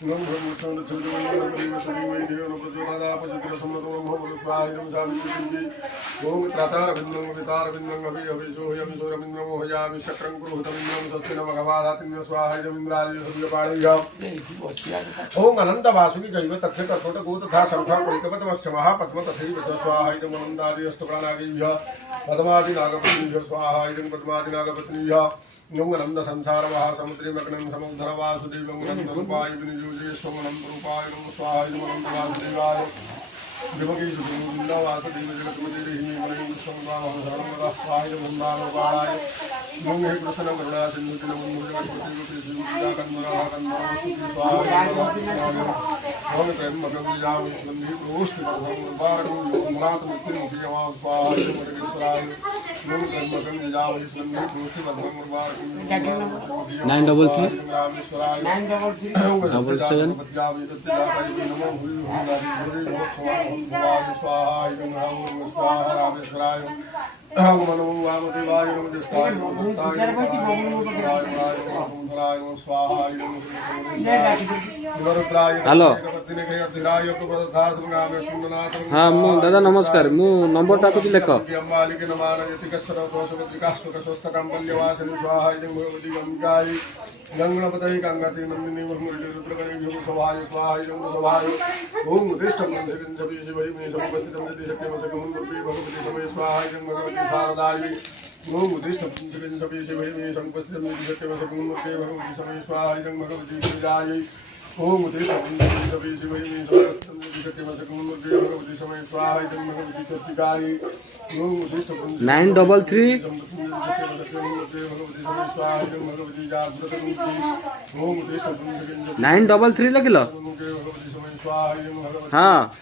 ओम भगवतं चंद्रमंडलम ओम त्रातारविंदं वितारविंदं अभि अभिषोयं सूरमिंद्रं मोहयामि चक्रं कुरुहतमिंद्रं स्वस्ति न भगवादातिन्य स्वाहायमिंद्रादिय सूर्यपाणिभ्याम् ओम अनंत वासुकी जैव तक्ष कर्कोट गो तथा शंख परिकपतमश्च महापद्म तथैव च स्वाहायं अनन्तादि अष्टप्राणादिभ्यः पद्मादि नागपत्नीभ्यः स्वाहायं पद्मादि नागपत्नीभ्यः ओम अनंत संसार महासमुद्रे मग्नं समुद्धर वासुदेवं अनंत रूपाय विनियोजय स्वमनं रूपाय नमः स्वाहायं अनंत वासुदेवाय देवकी सुदेव वासुदेव जगतपति देहि मनं विश्वंदावह शरणमः स्वाहायं वन्दानुपालाय ओम हे कृष्ण करुणा सिंधु नमो जगतपति गोपी सुजा कन्मरा कन्मरा स्वाहायं ओम त्र्यंबकं यजामहे सुगन्धिं पुष्टिवर्धनं उर्वारुकं योगमनाथ मृत्युमुखीयमां स्वाहायं वटकेश्वराय ओम त्र्यंबकं यजामहे सुगन्धिं पुष्टिवर्धनं उर्वारुकं 933 रामेश्वराय 933 स्वाहा स्वाहा रामेश्वराय मनो वामदेवाय नमः ज्येष्ठाय हाँ दादा नमस्कार मु नंबर टाकुची लेख गंगणपतये गंगाते नंदिनी मुरमुरली रुद्रगणे सभाय स्वाहाय सभाय ओम उदिष्टं सभी शिवै मे समुपस्थितं यदि शक्यमसकं मूर्ति भगवती समय स्वाहाय भगवती शारदाय ओम उदिष्टं सभी शिवै मे समुपस्थितं यदि शक्यमसकं मूर्ति भगवती समय स्वाहाय भगवती गिरिजाय ओम उदिष्टं सभी शिवै मे समुपस्थितं यदि शक्यमसकं मूर्ति भगवती समय स्वाहाय भगवती चर्चिकाय ओम उदिष्टं 933 933 लगिल हाँ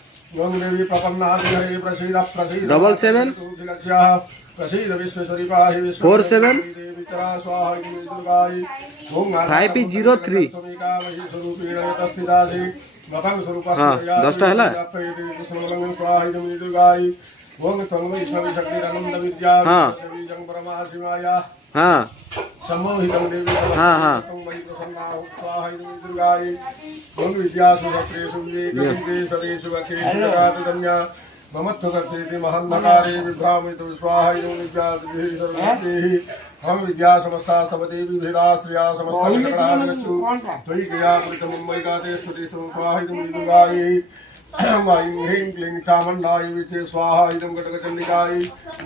77 प्रसीद विश्वेश्वरी पाहि 47 503 हाँ 10टा है ओम तंगवै सवि शक्तिरनंद विद्या विजं परमाशिवाया हाँ सम्मोहितं देवी हाँ हाँ तंगवै प्रसन्नाहु स्वाहाय दुर्गाय ओम विद्यासु सत्रेषु विवेकसिद्धे सदेषु अखेषु जगातधन्या ममत्वकर्तेति महन्नकारे विभ्रामितो स्वाहाय विद्यादिभिः सर्वशक्तिः हम विद्या समस्तास्तवते विभेदा स्त्रिया समस्तागच्छु त्वयि क्रिया कृतमुम्बैकाते स्तुतिस्तु स्वाहाय दुर्गाय ऐं ह्रीं क्लीं चामुण्डाय विचे स्वाहा इदं गटकचण्डिकाय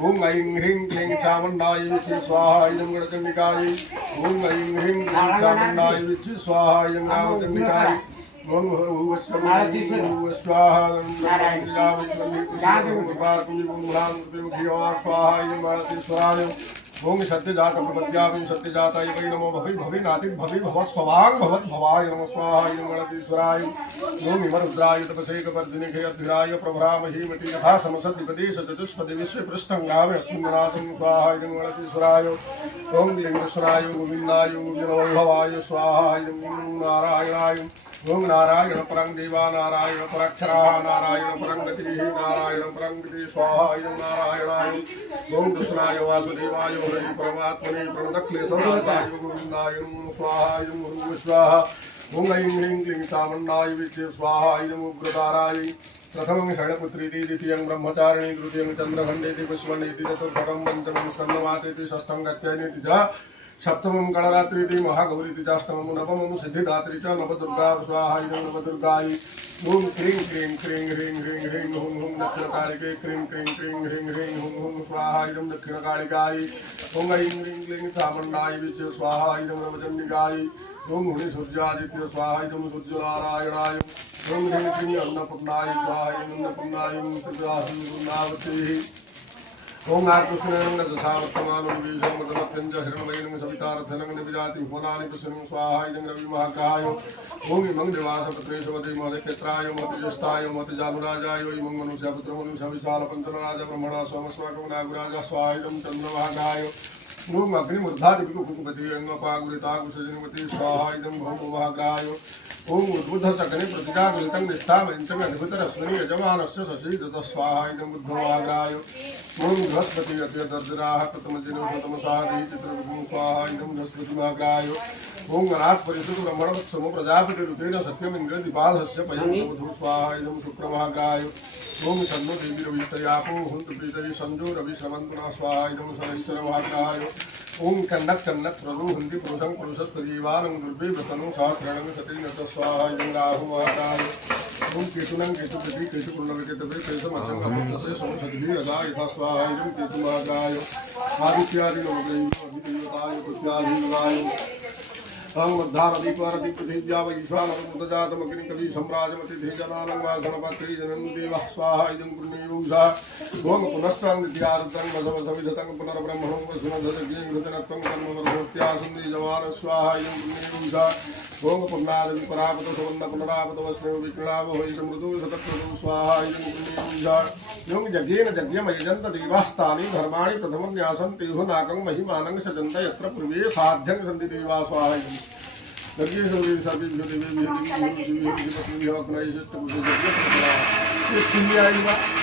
ॐ ऐं ह्रीं क्लीं चामुण्डाय विचे स्वाहा इदं गटचण्डिकाय ॐ ऐं ह्रीं क्लीं चामुण्डाय विचे स्वाहा इदं रामचण्डिकाय ॐ स्वाहा स्वाहा ओम सत्यजात प्रपद्यामि सत्यजाताय वै नमो भवि भवि नाति भवि भव स्वांग भवत् भवाय नमः स्वाहा इदं गणेश्वराय ओम हिमरुद्राय तपसेकवर्धिने खेयधिराय प्रभरामहि मति यथा समसद्विपदेश चतुष्पदे विश्वे पृष्ठंगामि अस्मिन्नाथं स्वाहा इदं गणेश्वराय ओम लिंगेश्वराय गोविन्दाय गोविन्दवल्लभाय स्वाहा इदं नारायणाय ओम नारायण परं देवा नारायण पराक्षरा नारायण परं गतिः नारायण परं गतिः स्वाहा इदं नारायणाय ओम कृष्णाय वासुदेवाय हरि परमात्मने प्रणतक्लेशनाशाय गोविन्दाय स्वाहा इदं स्वाहा ओम ऐं ह्रीं क्लीं चामुण्डाय विचे स्वाहा इदं उग्रताराय प्रथमं शरणपुत्रीति द्वितीयं ब्रह्मचारिणी तृतीयं चन्द्रखण्डेति पुष्पण्डेति चतुर्थकं पंचमं स्कन्दमातेति षष्ठं गत्यानेति च सप्तमं गणरात्रिति महागौरीति चाष्टमं नवमं सिद्धिदात्री च नवदुर्गा स्वाहा इदं नवदुर्गाय ओम क्रीं क्रीं क्रीं ह्रीं ह्रीं ह्रीं हुं हुं दक्षिणकालिके क्रीं क्रीं क्रीं ह्रीं ह्रीं हुं हुं स्वाहा इदं दक्षिणकालिकाय ओम ऐं ह्रीं क्लीं चामुण्डाय विचे स्वाहा इदं नवचण्डिकाय ओम हुनि सूर्यादित्य स्वाहा इदं सूर्यनारायणाय ओम ह्रीं क्लीं अन्नपूर्णाय स्वाहा इदं अन्नपूर्णाय त्रिपुरासुरवृन्दावतीः ओम आकृष्णं दशावर्तमानं बीजं मृतमत्यञ्च हिरण्मयं सवितारथनं निविजाति भुवनानि कृष्णं स्वाहा इदं रविमहाग्रहाय ओम इमं देवासपत्रेशवते महदेक्षत्राय महतिज्येष्ठाय महतिजानुराजाय इमं मनुष्यपुत्रमनुष्य विशालपञ्चनराज ब्रह्मणा सोमस्वाकं नागराज स्वाहा इदं चन्द्रमहाग्रहाय ओम अग्निमूर्धादिपिकुपति अंगपागुरिताकुशजनवती स्वाहा इदं भौममहाग्रहाय ओम उद्बुद्धसकने प्रतिजागृतं निष्ठामञ्चमे अधिपतरश्विनि यजमानस्य शशीदत स्वाहा इदं बुद्धमहाग्रहाय ओम बृहस्पति अत्यदर्जनाः कृतमज्जनो कृतमसादि चित्रविघ्नं स्वाहा इदं बृहस्पतिमहाग्रहाय ओम गणात् परिषदु ब्रह्मणवत्समो प्रजापति ऋतेन सत्यम इंद्र दीपालस्य पयन्तवधू स्वाहा इदं शुक्रमहाग्राय ओम शन्नो देवी रवितयापो हुंत प्रीतये संजो रवि श्रवन्तुना स्वाहा इदं शनैश्वर महाग्राय ओम कन्नक कन्नक प्रभु हुंति पुरुषं पुरुषस्पदीवानं दुर्भे व्रतनु सहस्रणं शतेन च स्वाहा इदं राहु महाग्राय ओम केतुनं केतुपति केतुपूर्णविकेतवे केशमध्यं अमुत्ससे संसद्भिः रजा यथा स्वाहा इदं केतु महाग्राय आदित्यादि नवग्रहीताय प्रत्याधिवाय मध्यानदीपारति पृथिव्या वैश्वानरमुदजातमग्नि कवि सम्राजमतिथे जनालङ्वासनपात्रे जनन् देवः स्वाहा इदं पुण्ययुंसा ओम पुनस्त्वं द्वितीयारुद्रं वसवसविधतं पुनर्ब्रह्मणो वसुनधजज्ञं घृतनत्वं कर्मवर्धोत्यासन्धि जवान स्वाहा इदं पुण्ययुंसा ओम पुण्णादिपरापत सुवर्ण पुनरापत वस्त्रं विक्रीणावो इदं मृदु शतक्रतु स्वाहा इदं पुण्ययुंसा यों यज्ञेन यज्ञमयजन्त देवास्तानि धर्माणि प्रथमं न्यासं तेहो नाकं महिमानं सजन्त यत्र पूर्वे साध्यं सन्ति देवा स्वाहा इदं यज्ञे सौरे सर्वेभ्यो देवेभ्यो दिव्येभ्यो दिव्येभ्यो दिव्येभ्यो अग्नये शिष्टपुरुषे यज्ञ